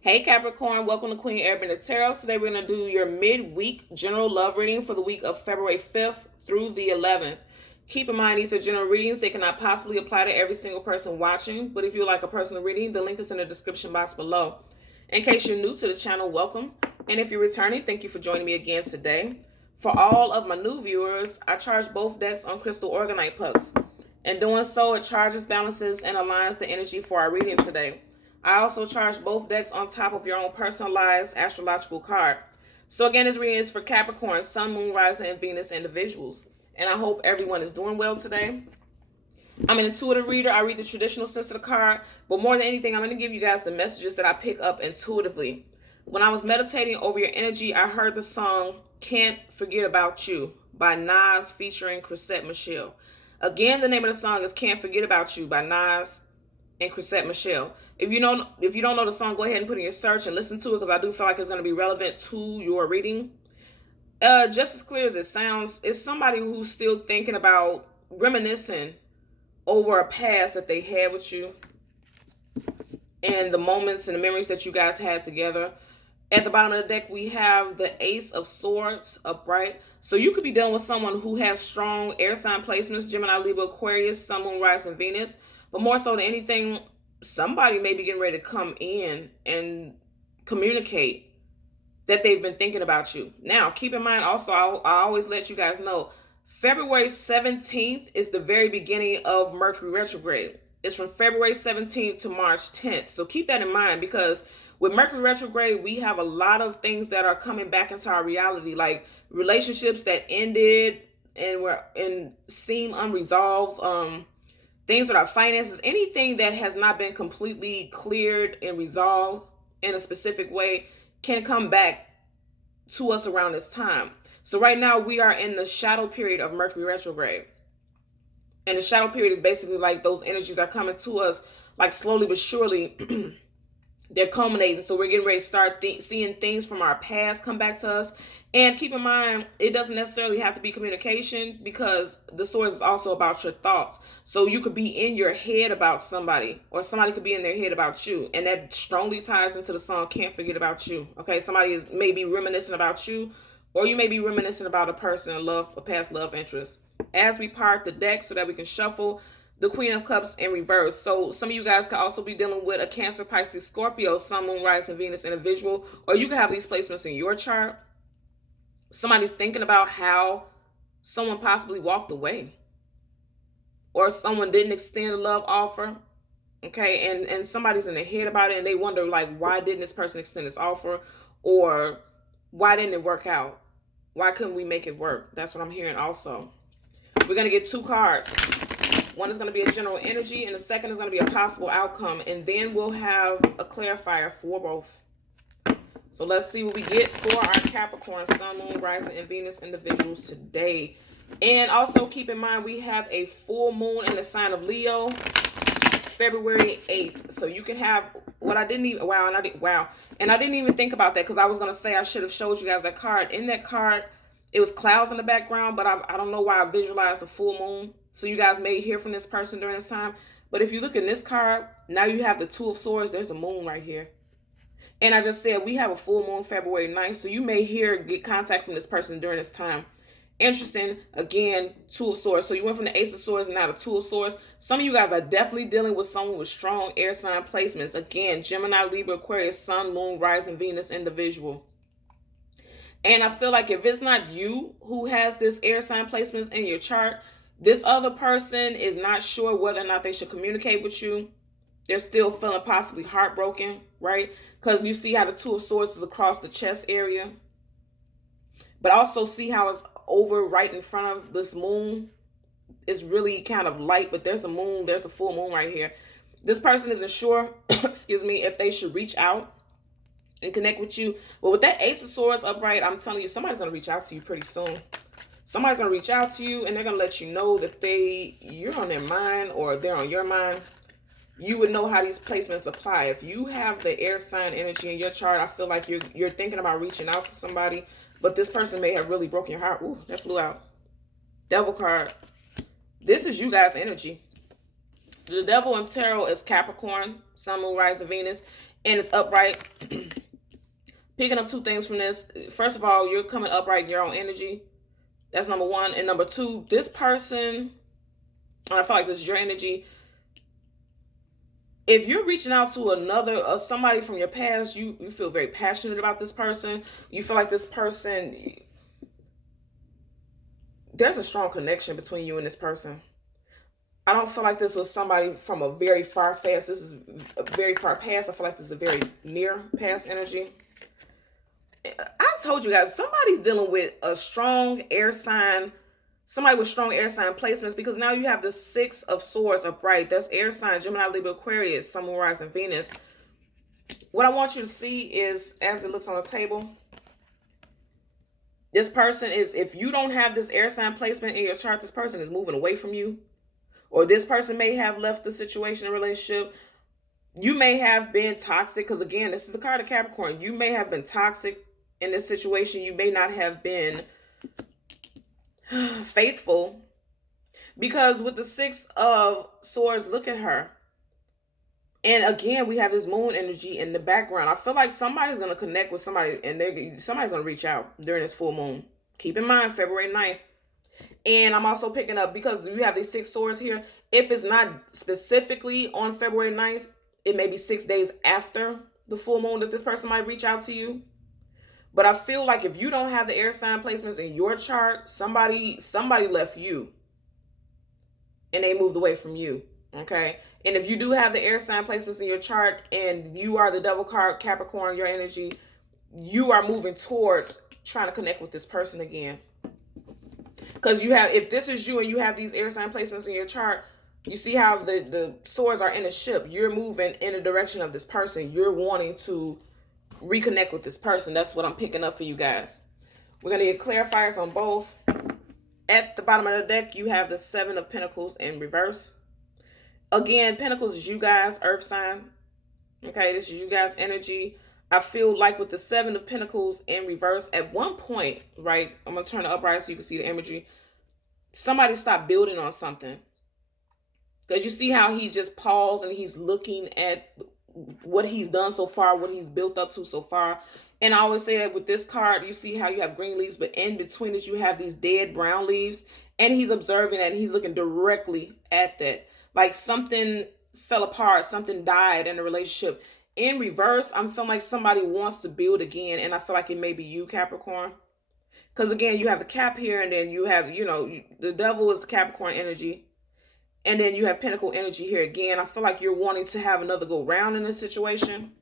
Hey Capricorn, welcome to Queen Airbender Tarot. Today we're going to do your midweek general love reading for the week of February 5th through the 11th. Keep in mind these are general readings. They cannot possibly apply to every single person watching, but if you would like a personal reading, the link is in the description box below. In case you're new to the channel, welcome. And if you're returning, thank you for joining me again today. For all of my new viewers, I charge both decks on Crystal Organite pucks. In doing so, it charges, balances, and aligns the energy for our reading today. I also charge both decks on top of your own personalized astrological card. So again, this reading is for Capricorn, Sun, Moon, Rising, and Venus individuals. And I hope everyone is doing well today. I'm an intuitive reader. I read the traditional sense of the card. But more than anything, I'm going to give you guys the messages that I pick up intuitively. When I was meditating over your energy, I heard the song Can't Forget About You by Nas featuring Chrisette Michele. Again, the name of the song is Can't Forget About You by Nas and Chrisette Michele. If you don't know the song, go ahead and put in your search and listen to it, because I do feel like it's going to be relevant to your reading. Just as clear as it sounds, it's somebody who's still thinking about reminiscing over a past that they had with you and the moments and the memories that you guys had together. At the bottom of the deck, we have the Ace of Swords upright. So you could be dealing with someone who has strong air sign placements, Gemini, Libra, Aquarius, Sun, Moon, Rising, Venus. But more so than anything, somebody may be getting ready to come in and communicate that they've been thinking about you. Now, keep in mind also, I always let you guys know, February 17th is the very beginning of Mercury retrograde. It's from February 17th to March 10th. So keep that in mind, because with Mercury retrograde, we have a lot of things that are coming back into our reality, like relationships that ended and seem unresolved, things with our finances, anything that has not been completely cleared and resolved in a specific way can come back to us around this time. So right now we are in the shadow period of Mercury retrograde. And the shadow period is basically like those energies are coming to us like slowly but surely. They're culminating. So we're getting ready to start seeing things from our past come back to us. And keep in mind, it doesn't necessarily have to be communication, because the source is also about your thoughts. So you could be in your head about somebody, or somebody could be in their head about you. And that strongly ties into the song Can't Forget About You. Okay, somebody is maybe reminiscing about you, or you may be reminiscing about a person, a past love interest. As we part the deck so that we can shuffle the Queen of Cups in reverse. So some of you guys could also be dealing with a Cancer, Pisces, Scorpio, Sun, Moon, Rising, Venus individual, or you can have these placements in your chart. Somebody's thinking about how someone possibly walked away, or someone didn't extend a love offer. Okay, and somebody's in their head about it, and they wonder, like, why didn't this person extend this offer, or why didn't it work out? Why couldn't we make it work? That's what I'm hearing also. We're going to get two cards. One is going to be a general energy, and the second is going to be a possible outcome. And then we'll have a clarifier for both. So let's see what we get for our Capricorn, Sun, Moon, Rising, and Venus individuals today. And also keep in mind, we have a full moon in the sign of Leo, February 8th. So you can have what I didn't even, and I didn't even think about that, because I was going to say I should have showed you guys that card. In that card, it was clouds in the background, but I don't know why I visualized a full moon. So you guys may hear from this person during this time. But if you look in this card, now you have the Two of Swords. There's a moon right here. And I just said we have a full moon February 9th. So you may get contact from this person during this time. Interesting. Again, Two of Swords. So you went from the Ace of Swords and now the Two of Swords. Some of you guys are definitely dealing with someone with strong air sign placements. Again, Gemini, Libra, Aquarius, Sun, Moon, Rising, Venus individual. And I feel like if it's not you who has this air sign placements in your chart, this other person is not sure whether or not they should communicate with you. They're still feeling possibly heartbroken, right? Because you see how the Two of Swords is across the chest area. But also see how it's over right in front of this moon. It's really kind of light, but there's a moon. There's a full moon right here. This person isn't sure, excuse me, if they should reach out and connect with you. But with that Ace of Swords upright, I'm telling you, somebody's going to reach out to you pretty soon. Somebody's going to reach out to you, and they're going to let you know that you're on their mind, or they're on your mind. You would know how these placements apply. If you have the air sign energy in your chart, I feel like you're thinking about reaching out to somebody, but this person may have really broken your heart. Ooh, that flew out. Devil card. This is you guys' energy. The devil in tarot is Capricorn, Sun, Moon, Rising, Venus, and it's upright. Picking up two things from this. First of all, you're coming upright in your own energy. That's number one. And number two, this person, and I feel like this is your energy. If you're reaching out to another, somebody from your past, you feel very passionate about this person. You feel like this person, there's a strong connection between you and this person. I don't feel like this was somebody from a very far past. This is a very far past. I feel like this is a very near past energy. I told you guys, somebody's dealing with a strong air sign, somebody with strong air sign placements, because now you have the Six of Swords upright. That's air sign, Gemini, Libra, Aquarius, Sun, Moon, Rising, Venus. What I want you to see is, as it looks on the table, this person is, if you don't have this air sign placement in your chart, this person is moving away from you. Or this person may have left the situation or relationship. You may have been toxic, because again, this is the card of Capricorn. You may have been toxic in this situation. You may not have been faithful, because with the Six of Swords, look at her. And again, we have this moon energy in the background. I feel like somebody's going to connect with somebody, and somebody's going to reach out during this full moon. Keep in mind, February 9th. And I'm also picking up, because you have these Six Swords here, if it's not specifically on February 9th, it may be 6 days after the full moon that this person might reach out to you. But I feel like if you don't have the air sign placements in your chart, somebody left you and they moved away from you, okay? And if you do have the air sign placements in your chart and you are the devil card, Capricorn, your energy, you are moving towards trying to connect with this person again. Because you have, if this is you and you have these air sign placements in your chart, you see how the swords are in a ship. You're moving in the direction of this person. You're wanting to reconnect with this person. That's what I'm picking up for you guys. We're going to get clarifiers on both. At the bottom of the deck, you have the Seven of Pentacles in reverse. Again, Pentacles is you guys, earth sign. Okay, this is you guys' energy. I feel like with the Seven of Pentacles in reverse, at one point, right, I'm going to turn it upright so you can see the imagery. Somebody stopped building on something. Because you see how he just paused and he's looking at what he's done so far, what he's built up to so far. And I always say that with this card, you see how you have green leaves, but in between it, you have these dead brown leaves. And he's observing that and he's looking directly at that. Like something fell apart, something died in a relationship. In reverse, I'm feeling like somebody wants to build again. And I feel like it may be you, Capricorn. Because again, you have the Cap here, and then you have, you know, the devil is the Capricorn energy. And then you have Pentacle energy here again. I feel like you're wanting to have another go round in this situation.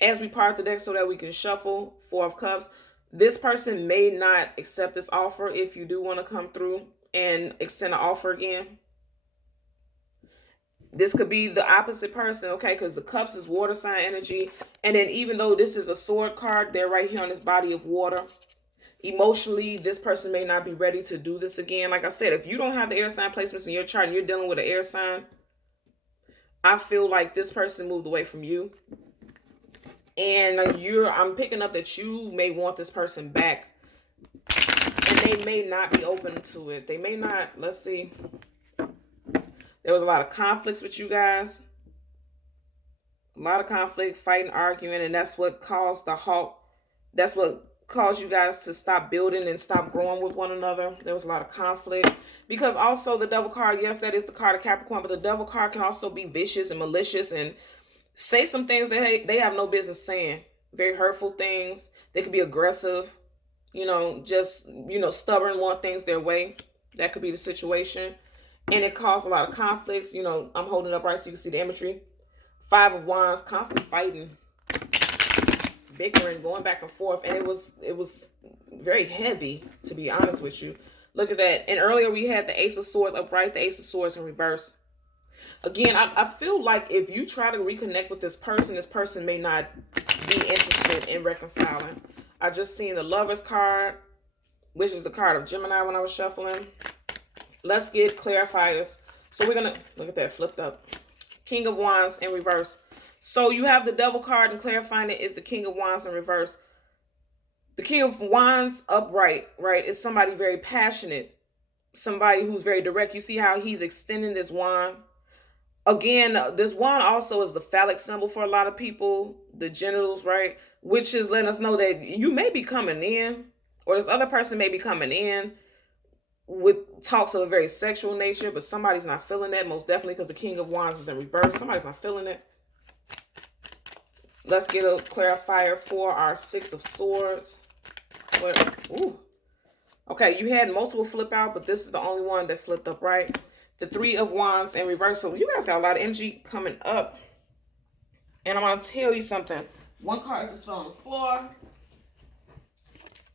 As we part the deck so that we can shuffle Four of Cups. This person may not accept this offer if you do want to come through and extend the offer again. This could be the opposite person, okay? Because the Cups is water sign energy. And then even though this is a sword card, they're right here on this body of water. Emotionally, this person may not be ready to do this again. Like I said, if you don't have the air sign placements in your chart and you're dealing with an air sign, I feel like this person moved away from you. And I'm picking up that you may want this person back. And they may not be open to it. They may not, let's see. There was a lot of conflicts with you guys. A lot of conflict, fighting, arguing, and that's what caused the halt. That's what caused you guys to stop building and stop growing with one another. There was a lot of conflict. Because also the devil card, yes, that is the card of Capricorn, but the devil card can also be vicious and malicious and say some things that they have no business saying. Very hurtful things. They could be aggressive, you know, just, you know, stubborn, want things their way. That could be the situation. And it caused a lot of conflicts. You know, I'm holding up right so you can see the imagery. Five of Wands, constant fighting, bickering, going back and forth. And it was very heavy, to be honest with you. Look at that. And earlier we had the Ace of Swords upright, the Ace of Swords in reverse. Again, I feel like if you try to reconnect with this person may not be interested in reconciling. I just seen the Lovers card, which is the card of Gemini when I was shuffling. Let's get clarifiers. So we're going to, look at that, flipped up. King of Wands in reverse. So you have the Devil card, and clarifying it is the King of Wands in reverse. The King of Wands upright, right, is somebody very passionate. Somebody who's very direct. You see how he's extending this wand. Again, this wand also is the phallic symbol for a lot of people, the genitals, right? Which is letting us know that you may be coming in, or this other person may be coming in with talks of a very sexual nature, but somebody's not feeling that, most definitely, because the King of Wands is in reverse. Somebody's not feeling it. Let's get a clarifier for our Six of Swords. Ooh. Okay, you had multiple flip out, but this is the only one that flipped up right. The Three of Wands in reverse. So you guys got a lot of energy coming up. And I'm going to tell you something. One card just fell on the floor.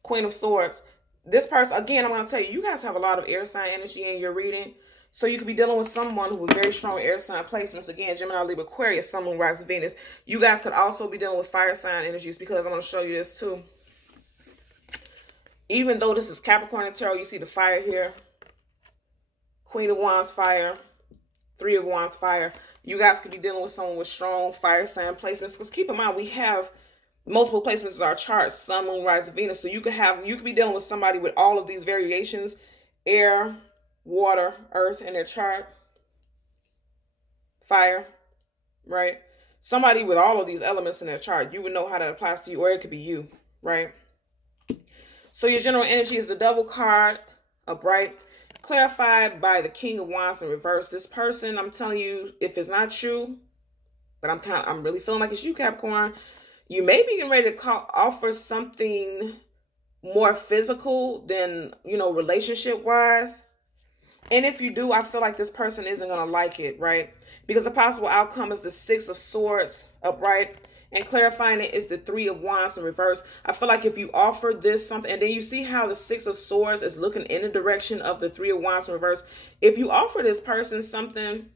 Queen of Swords. This person, again, I'm going to tell you, you guys have a lot of air sign energy in your reading. So you could be dealing with someone who has very strong air sign placements. Again, Gemini, Libra, Aquarius, Sun, Moon, Rising, Venus. You guys could also be dealing with fire sign energies, because I'm going to show you this too. Even though this is Capricorn and Tarot, you see the fire here. Queen of Wands, fire. Three of Wands, fire. You guys could be dealing with someone with strong fire sign placements. Because keep in mind, we have multiple placements in our charts. Sun, Moon, Rising, Venus. So you could be dealing with somebody with all of these variations. Air, water, earth in their chart. Fire, right? Somebody with all of these elements in their chart. You would know how that applies to you, or it could be you, right? So your general energy is the Devil card, upright, clarified by the King of Wands in reverse. This person, I'm telling you, if it's not you, but I'm really feeling like it's you, Capricorn, you may be getting ready to offer something more physical than, relationship wise. And if you do, I feel like this person isn't going to like it, right? Because the possible outcome is the Six of Swords upright. And clarifying it is the Three of Wands in reverse. I feel like if you offer this something, and then you see how the Six of Swords is looking in the direction of the Three of Wands in reverse. If you offer this person something,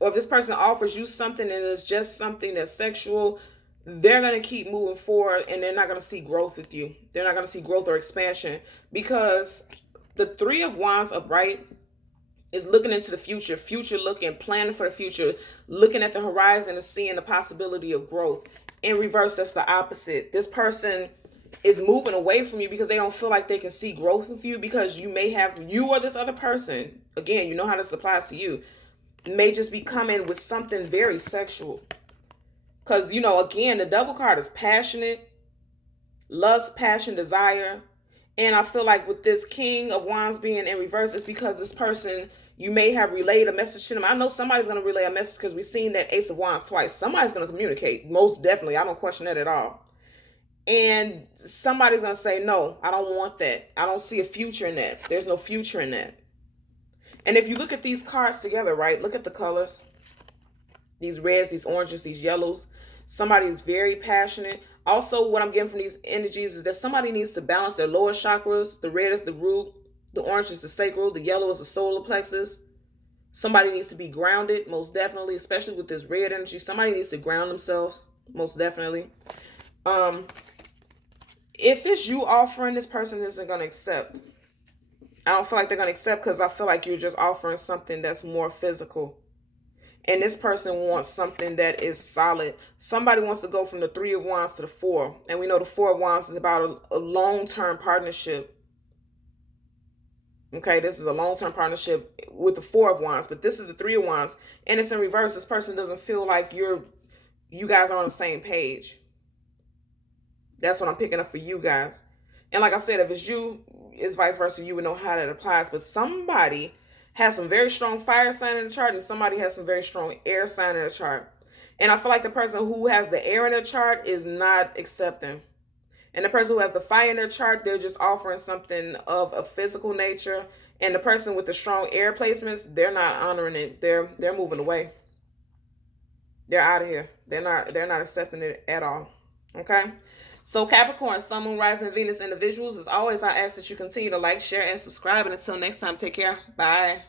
or if this person offers you something and it's just something that's sexual, they're going to keep moving forward and they're not going to see growth with you. They're not going to see growth or expansion, because the Three of Wands upright is looking into the future looking, planning for the future, looking at the horizon and seeing the possibility of growth. In reverse, that's the opposite. This person is moving away from you because they don't feel like they can see growth with you, because you or this other person, again, you know how this applies to you, may just be coming with something very sexual. Because, again, the Devil card is passionate, lust, passion, desire. And I feel like with this King of Wands being in reverse, it's because this person, you may have relayed a message to them. I know somebody's going to relay a message, because we've seen that Ace of Wands twice. Somebody's going to communicate, most definitely. I don't question that at all. And somebody's going to say, no, I don't want that. I don't see a future in that. There's no future in that. And if you look at these cards together, right, look at the colors. These reds, these oranges, these yellows. Somebody is very passionate. Also, what I'm getting from these energies is that somebody needs to balance their lower chakras. The red is the root. The orange is the sacral. The yellow is the solar plexus. Somebody needs to be grounded, most definitely, especially with this red energy. Somebody needs to ground themselves, most definitely. If it's you offering, this person isn't going to accept. I don't feel like they're going to accept, because I feel like you're just offering something that's more physical. And this person wants something that is solid. Somebody wants to go from the Three of Wands to the Four. And we know the Four of Wands is about a long-term partnership. Okay, this is a long-term partnership with the Four of Wands. But this is the Three of Wands. And it's in reverse. This person doesn't feel like you guys are on the same page. That's what I'm picking up for you guys. And like I said, if it's you, it's vice versa. You would know how that applies. But somebody has some very strong fire sign in the chart, and somebody has some very strong air sign in the chart. And I feel like the person who has the air in their chart is not accepting. And the person who has the fire in their chart, they're just offering something of a physical nature. And the person with the strong air placements, they're not honoring it. They're moving away. They're out of here. They're not accepting it at all. Okay? So Capricorn, Sun, Moon, Rising, Venus individuals, as always, I ask that you continue to like, share, and subscribe. And until next time, take care. Bye.